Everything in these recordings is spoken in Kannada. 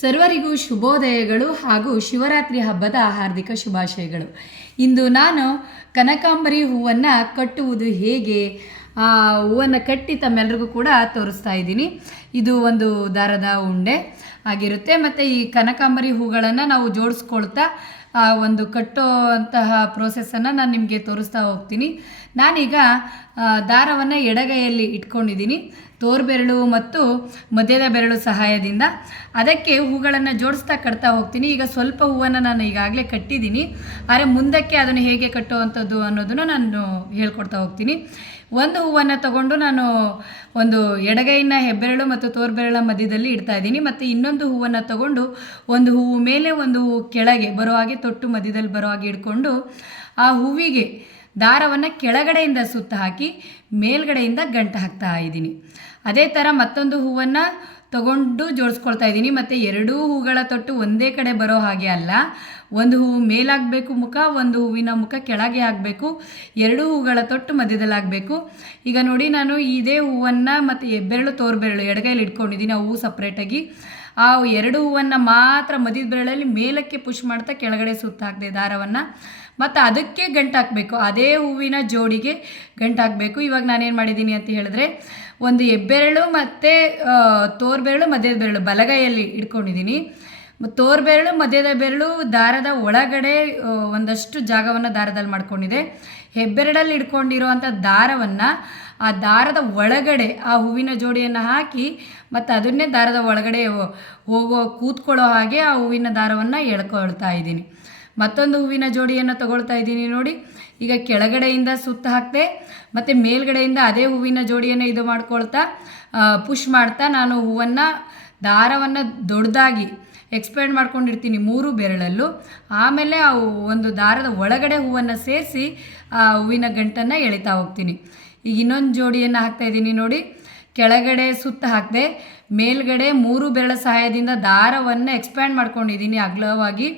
ಸರ್ವರಿಗೂ ಶುಭೋದಯಗಳು ಹಾಗೂ ಶಿವರಾತ್ರಿ ಹಬ್ಬದ ಹಾರ್ದಿಕ ಶುಭಾಶಯಗಳು. ಇಂದು ನಾನು ಕನಕಾಂಬರಿ ಹೂವನ್ನು ಕಟ್ಟುವುದು ಹೇಗೆ, ಆ ಹೂವನ್ನು ಕಟ್ಟಿ ತಮ್ಮೆಲ್ಲರಿಗೂ ಕೂಡ ತೋರಿಸ್ತಾ ಇದ್ದೀನಿ. ಇದು ಒಂದು ದಾರದ ಉಂಡೆ ಆಗಿರುತ್ತೆ. ಮತ್ತು ಈ ಕನಕಾಂಬರಿ ಹೂಗಳನ್ನು ನಾವು ಜೋಡಿಸ್ಕೊಳ್ತಾ ಒಂದು ಕಟ್ಟೋ ಅಂತಹ ಪ್ರೋಸೆಸ್ಸನ್ನು ನಾನು ನಿಮಗೆ ತೋರಿಸ್ತಾ ಹೋಗ್ತೀನಿ. ನಾನೀಗ ದಾರವನ್ನು ಎಡಗೈಯಲ್ಲಿ ಇಟ್ಕೊಂಡಿದ್ದೀನಿ, ತೋರ್ಬೆರಳು ಮತ್ತು ಮಧ್ಯದ ಬೆರಳು ಸಹಾಯದಿಂದ ಅದಕ್ಕೆ ಹೂಗಳನ್ನು ಜೋಡಿಸ್ತಾ ಕಟ್ತಾ ಹೋಗ್ತೀನಿ. ಈಗ ಸ್ವಲ್ಪ ಹೂವನ್ನು ನಾನು ಈಗಾಗಲೇ ಕಟ್ಟಿದ್ದೀನಿ, ಆದರೆ ಮುಂದಕ್ಕೆ ಅದನ್ನು ಹೇಗೆ ಕಟ್ಟುವಂಥದ್ದು ಅನ್ನೋದನ್ನು ನಾನು ಹೇಳ್ಕೊಡ್ತಾ ಹೋಗ್ತೀನಿ. ಒಂದು ಹೂವನ್ನು ತಗೊಂಡು ನಾನು ಒಂದು ಎಡಗೈನ ಹೆಬ್ಬೆರಳು ಮತ್ತು ತೋರ್ಬೆರಳ ಮಧ್ಯದಲ್ಲಿ ಇಡ್ತಾ ಇದ್ದೀನಿ. ಮತ್ತು ಇನ್ನೊಂದು ಹೂವನ್ನು ತಗೊಂಡು ಒಂದು ಹೂವು ಮೇಲೆ ಒಂದು ಹೂವು ಕೆಳಗೆ ಬರೋ ಹಾಗೆ ತೊಟ್ಟು ಮಧ್ಯದಲ್ಲಿ ಬರೋ ಹಾಗೆ ಇಟ್ಕೊಂಡು ಆ ಹೂವಿಗೆ ದಾರವನ್ನು ಕೆಳಗಡೆಯಿಂದ ಸುತ್ತ ಹಾಕಿ ಮೇಲ್ಗಡೆಯಿಂದ ಗಂಟು ಹಾಕ್ತಾ ಇದ್ದೀನಿ. ಅದೇ ಥರ ಮತ್ತೊಂದು ಹೂವನ್ನು ತಗೊಂಡು ಜೋಡಿಸ್ಕೊಳ್ತಾ ಇದ್ದೀನಿ. ಮತ್ತು ಎರಡೂ ಹೂಗಳ ತೊಟ್ಟು ಒಂದೇ ಕಡೆ ಬರೋ ಹಾಗೆ ಅಲ್ಲ, ಒಂದು ಹೂವು ಮೇಲಾಗಬೇಕು ಮುಖ, ಒಂದು ಹೂವಿನ ಮುಖ ಕೆಳಗೆ ಆಗಬೇಕು, ಎರಡೂ ಹೂಗಳ ತೊಟ್ಟು ಮಧ್ಯದಲ್ಲಿ ಆಗಬೇಕು. ಈಗ ನೋಡಿ, ನಾನು ಇದೇ ಹೂವನ್ನು ಮತ್ತು ಹೆಬ್ಬೆರಳು ತೋರ್ಬೆರಳು ಎಡಗೈಲಿ ಇಟ್ಕೊಂಡಿದ್ದೀನಿ, ಆ ಹೂವು ಸಪ್ರೇಟಾಗಿ. ಆ ಎರಡು ಹೂವನ್ನು ಮಾತ್ರ ಮಧ್ಯದ ಬೆರಳಲ್ಲಿ ಮೇಲಕ್ಕೆ ಪುಷ್ ಮಾಡ್ತಾ ಕೆಳಗಡೆ ಸುತ್ತ ಹಾಕಿದೆ ದಾರವನ್ನು. ಮತ್ತು ಅದಕ್ಕೆ ಗಂಟು ಹಾಕಬೇಕು, ಅದೇ ಹೂವಿನ ಜೋಡಿಗೆ ಗಂಟು ಹಾಕಬೇಕು. ಇವಾಗ ನಾನೇನು ಮಾಡಿದ್ದೀನಿ ಅಂತ ಹೇಳಿದ್ರೆ, ಒಂದು ಹೆಬ್ಬೆರಳು ಮತ್ತು ತೋರ್ಬೆರಳು ಮಧ್ಯದ ಬೆರಳು ಬಲಗೈಯಲ್ಲಿ ಇಟ್ಕೊಂಡಿದ್ದೀನಿ. ತೋರ್ಬೆರಳು ಮಧ್ಯದ ಬೆರಳು ದಾರದ ಒಳಗಡೆ ಒಂದಷ್ಟು ಜಾಗವನ್ನು ದಾರದಲ್ಲಿ ಮಾಡ್ಕೊಂಡಿದೆ. ಹೆಬ್ಬೆರಳಲ್ಲಿ ಇಟ್ಕೊಂಡಿರುವಂಥ ದಾರವನ್ನು ಆ ದಾರದ ಒಳಗಡೆ ಆ ಹೂವಿನ ಜೋಡಿಯನ್ನು ಹಾಕಿ ಮತ್ತು ಅದನ್ನೇ ದಾರದ ಒಳಗಡೆ ಕೂತ್ಕೊಳ್ಳೋ ಹಾಗೆ ಆ ಹೂವಿನ ದಾರವನ್ನು ಎಳ್ಕೊಳ್ತಾ ಇದ್ದೀನಿ. ಮತ್ತೊಂದು ಹೂವಿನ ಜೋಡಿಯನ್ನು ತಗೊಳ್ತಾ ಇದ್ದೀನಿ ನೋಡಿ. ಈಗ ಕೆಳಗಡೆಯಿಂದ ಸುತ್ತ ಹಾಕಿದೆ ಮತ್ತು ಮೇಲ್ಗಡೆಯಿಂದ ಅದೇ ಹೂವಿನ ಜೋಡಿಯನ್ನು ಇದು ಮಾಡ್ಕೊಳ್ತಾ ಪುಷ್ ಮಾಡ್ತಾ ನಾನು ಹೂವನ್ನು ದಾರವನ್ನು ದೊಡ್ಡದಾಗಿ ಎಕ್ಸ್ಪ್ಯಾಂಡ್ ಮಾಡ್ಕೊಂಡಿರ್ತೀನಿ 3 ಬೆರಳಲ್ಲೂ. ಆಮೇಲೆ ಆ ಒಂದು ದಾರದ ಒಳಗಡೆ ಹೂವನ್ನು ಸೇರಿಸಿ ಆ ಹೂವಿನ ಗಂಟನ್ನು ಎಳಿತಾ ಹೋಗ್ತೀನಿ. ಈಗ ಇನ್ನೊಂದು ಜೋಡಿಯನ್ನು ಹಾಕ್ತಾಯಿದ್ದೀನಿ ನೋಡಿ. ಕೆಳಗಡೆ ಸುತ್ತ ಹಾಕಿದೆ, ಮೇಲ್ಗಡೆ 3 ಬೆರಳ ಸಹಾಯದಿಂದ ದಾರವನ್ನು ಎಕ್ಸ್ಪ್ಯಾಂಡ್ ಮಾಡ್ಕೊಂಡಿದ್ದೀನಿ ಅಗಲವಾಗಿ.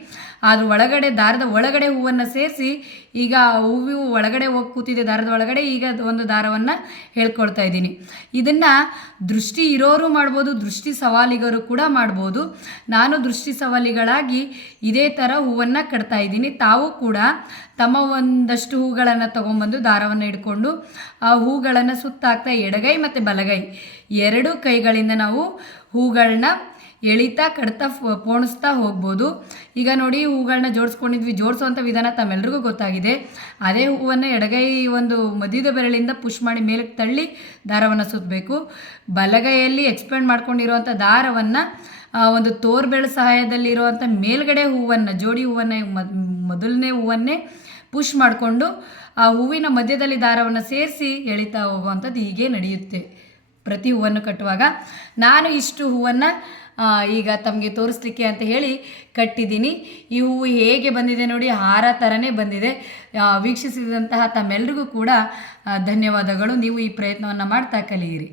ಅದ್ರ ಒಳಗಡೆ ದಾರದ ಒಳಗಡೆ ಹೂವನ್ನು ಸೇರಿಸಿ ಈಗ ಹೂವು ಒಳಗಡೆ ಹೋಗಿ ಕೂತಿದೆ ದಾರದ ಒಳಗಡೆ. ಈಗ ಒಂದು ದಾರವನ್ನು ಹೇಳ್ಕೊಳ್ತಾ ಇದ್ದೀನಿ. ಇದನ್ನು ದೃಷ್ಟಿ ಇರೋರು ಮಾಡ್ಬೋದು, ದೃಷ್ಟಿ ಸವಾಲಿಗರು ಕೂಡ ಮಾಡ್ಬೋದು. ನಾನು ದೃಷ್ಟಿ ಸವಾಲಿಗಳಾಗಿ ಇದೇ ಥರ ಹೂವನ್ನು ಕಟ್ತಾ ಇದ್ದೀನಿ. ತಾವು ಕೂಡ ತಮ್ಮ ಒಂದಷ್ಟು ಹೂಗಳನ್ನು ತೊಗೊಂಬಂದು ದಾರವನ್ನು ಹಿಡ್ಕೊಂಡು ಆ ಹೂಗಳನ್ನು ಸುತ್ತ ಹಾಕ್ತಾ ಎಡಗೈ ಮತ್ತು ಬಲಗೈ ಎರಡೂ ಕೈಗಳಿಂದ ನಾವು ಹೂಗಳನ್ನ ಎಳಿತಾ ಕಟ್ತಾ ಪೋಣಿಸ್ತಾ ಹೋಗ್ಬೋದು. ಈಗ ನೋಡಿ, ಹೂಗಳನ್ನ ಜೋಡಿಸ್ಕೊಂಡಿದ್ವಿ. ಜೋಡಿಸೋವಂಥ ವಿಧಾನ ತಮ್ಮೆಲ್ರಿಗೂ ಗೊತ್ತಾಗಿದೆ. ಅದೇ ಹೂವನ್ನು ಎಡಗೈ ಒಂದು ಮಧ್ಯದ ಬೆರಳಿಂದ ಪುಷ್ ಮಾಡಿ ಮೇಲಕ್ಕೆ ತಳ್ಳಿ ದಾರವನ್ನು ಸುತ್ತಬೇಕು. ಬಲಗೈಯಲ್ಲಿ ಎಕ್ಸ್ಪ್ಯಾಂಡ್ ಮಾಡ್ಕೊಂಡಿರುವಂಥ ದಾರವನ್ನು ಒಂದು ತೋರ್ಬೆರಳು ಸಹಾಯದಲ್ಲಿರುವಂಥ ಮೇಲ್ಗಡೆ ಹೂವನ್ನು ಜೋಡಿ ಹೂವನ್ನೇ ಮೊದಲನೇ ಹೂವನ್ನೇ ಪುಷ್ ಮಾಡಿಕೊಂಡು ಆ ಹೂವಿನ ಮಧ್ಯದಲ್ಲಿ ದಾರವನ್ನು ಸೇರಿಸಿ ಎಳಿತಾ ಹೋಗುವಂಥದ್ದು ಹೀಗೆ ನಡೆಯುತ್ತೆ ಪ್ರತಿ ಹೂವನ್ನು ಕಟ್ಟುವಾಗ. ನಾನು ಇಷ್ಟು ಹೂವನ್ನು ಈಗ ತಮಗೆ ತೋರಿಸ್ಲಿಕ್ಕೆ ಅಂತ ಹೇಳಿ ಕಟ್ಟಿದ್ದೀನಿ. ಈ ಹೂವು ಹೇಗೆ ಬಂದಿದೆ ನೋಡಿ, ಹಾರ ಥರನೇ ಬಂದಿದೆ. ವೀಕ್ಷಿಸಿದಂತಹ ತಮ್ಮೆಲ್ಲರಿಗೂ ಕೂಡ ಧನ್ಯವಾದಗಳು. ನೀವು ಈ ಪ್ರಯತ್ನವನ್ನು ಮಾಡ್ತಾ ಕಲಿಯಿರಿ.